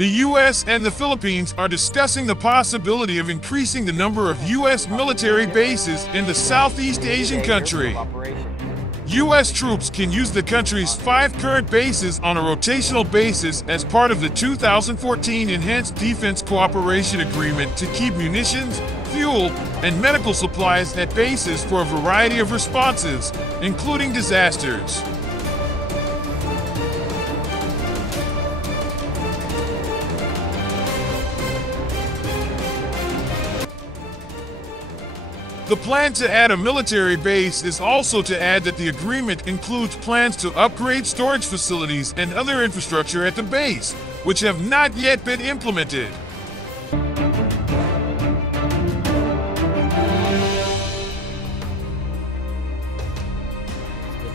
The U.S. and the Philippines are discussing the possibility of increasing the number of U.S. military bases in the Southeast Asian country. U.S. troops can use the country's 5 current bases on a rotational basis as part of the 2014 Enhanced Defense Cooperation Agreement to keep munitions, fuel, and medical supplies at bases for a variety of responses, including disasters. The plan to add a military base is also to add that the agreement includes plans to upgrade storage facilities and other infrastructure at the base, which have not yet been implemented.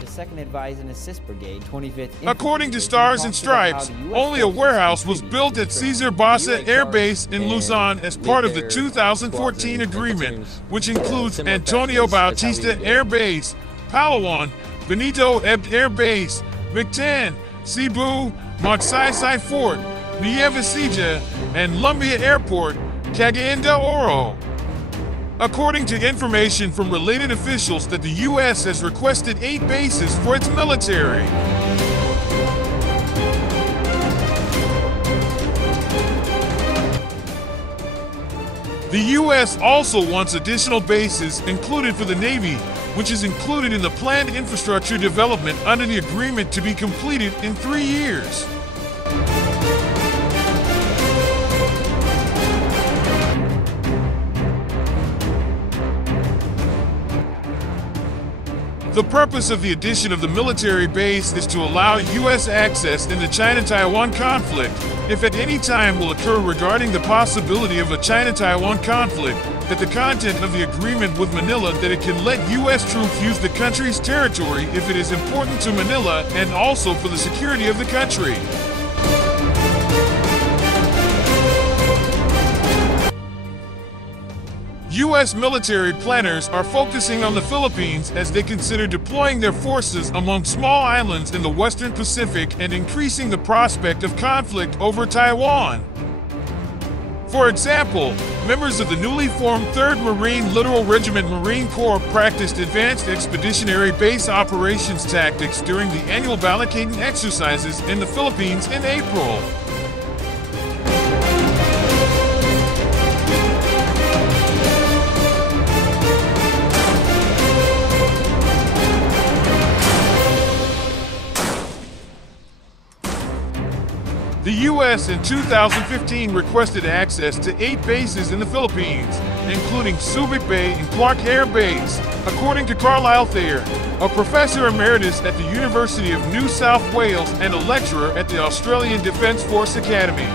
Second Advise and Assist Brigade, 25th. According to Stars and Stripes, only a warehouse was built at Cesar Bassa Air Base in Luzon as part of the 2014 agreement, which includes Antonio Bautista Air Base, Palawan, Benito Ebb Air Base, Mactan, Cebu, Magsaysay Fort, Nueva Ecija, and Lumbia Airport, Cagayan de Oro. According to information from related officials, that the U.S. has requested 8 bases for its military. The U.S. also wants additional bases included for the Navy, which is included in the planned infrastructure development under the agreement to be completed in 3 years. The purpose of the addition of the military base is to allow U.S. access in the China-Taiwan conflict, if at any time will occur regarding the possibility of a China-Taiwan conflict, that the content of the agreement with Manila that it can let U.S. troops use the country's territory if it is important to Manila and also for the security of the country. U.S. military planners are focusing on the Philippines as they consider deploying their forces among small islands in the Western Pacific and increasing the prospect of conflict over Taiwan. For example, members of the newly formed 3rd Marine Littoral Regiment Marine Corps practiced advanced expeditionary base operations tactics during the annual Balakaden exercises in the Philippines in April. The U.S. in 2015 requested access to 8 bases in the Philippines, including Subic Bay and Clark Air Base, according to Carlisle Thayer, a professor emeritus at the University of New South Wales and a lecturer at the Australian Defence Force Academy.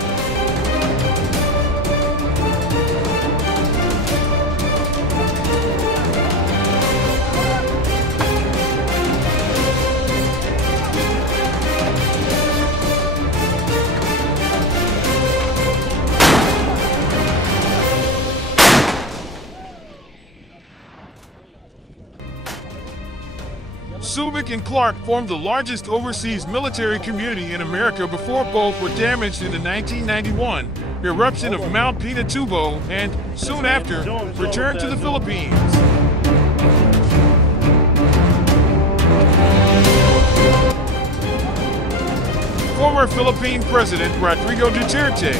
Subic and Clark formed the largest overseas military community in America before both were damaged in the 1991 eruption of Mount Pinatubo and, soon after, returned to the Philippines. Former Philippine President Rodrigo Duterte,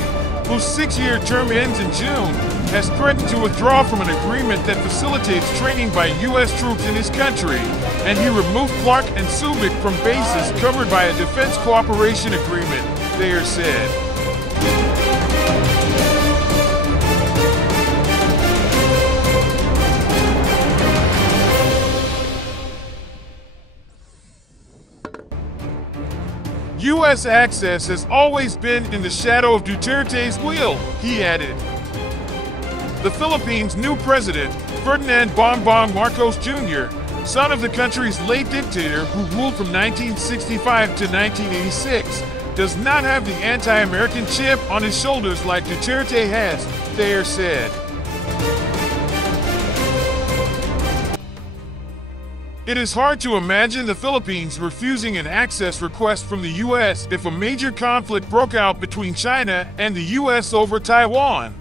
whose 6-year term ends in June, has threatened to withdraw from an agreement that facilitates training by U.S. troops in his country, and he removed Clark and Subic from bases covered by a defense cooperation agreement, Thayer said. U.S. access has always been in the shadow of Duterte's will, he added. The Philippines' new president, Ferdinand Bongbong Marcos Jr., son of the country's late dictator who ruled from 1965 to 1986, does not have the anti-American chip on his shoulders like Duterte has, Thayer said. It is hard to imagine the Philippines refusing an access request from the U.S. if a major conflict broke out between China and the U.S. over Taiwan.